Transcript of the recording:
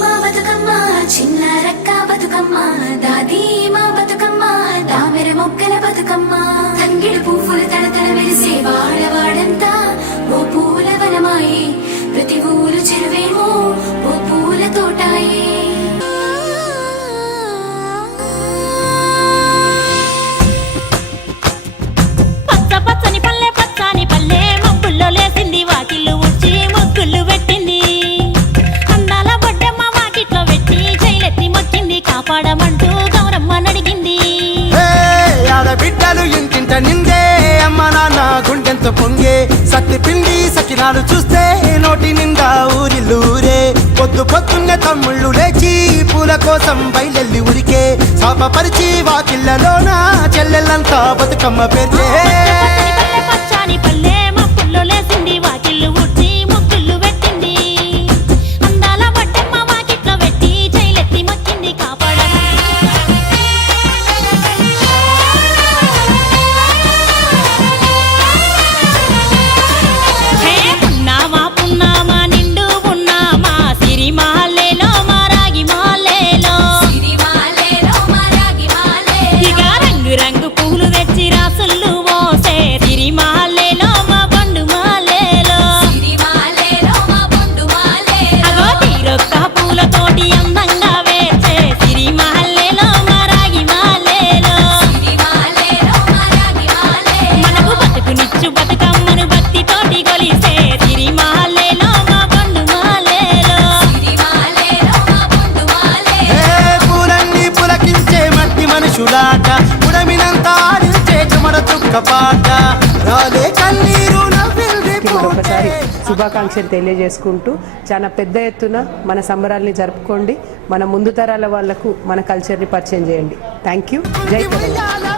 మా బతుకమ్మ చిన్న రక్క బతుకమ్మ దాది మా బతుకమ్మ దామెర మొక్కల బతుకమ్మ తంగిడు పువ్వులు తడతడ మెరిసే వాడవాడంతా ఓ పూల వనమాయే ప్రతి ఊరు చెరువేమో ఓ పూల తోటాయే కాపాడమంటూ గౌరమ్మ నడిగింది. ఆడబిడ్డలు ఇంటింట నిందే అమ్మ నాన్న గుండెంతో పొంగే సత్తి పిండి సకినాలు చూస్తే నోటి నిండా ఊరిల్లూరే పొద్దు పొద్దున్నే తమ్ముళ్ళు లేచి పూల కోసం బయలెల్లి ఉరికే శాపపరిచి వాకిళ్ళలోన చెల్లెళ్ళంతా బతుకమ్మ పేర్చే పచ్చాని పల్లె మప్పుల్లో లేసింది వాకిళ్ళు ఊడ్చి ముగ్గుళ్ళు పెట్టింది అందాల బొడ్డమ్మ వాకిట్లో పెట్టి జైలెత్తి మొక్కింది రంగు పూలు తెచ్చి రాసులు మోసే సిరిమాలేలో మా పండు మాలేలో అగో తీరొక్క పూలతోటి అందంగా వేచే సిరిమాలేలో మా రాగి మాలేలో మనకు బతుకునిచ్చు బతుకమ్మను భక్తితోటి కొలిసే సిరిమాలేలో మా పండు మాలేలో పూలన్నీ పులకించే మట్టి మనుషులాట ఒకసారి శుభాకాంక్షలు తెలియజేసుకుంటూ చాలా పెద్ద ఎత్తున మన సంబరాల్ని జరుపుకోండి. మన ముందు తరాల వాళ్లకు మన కల్చర్ని పరిచయం చేయండి. Thank you. జై తెలంగాణ.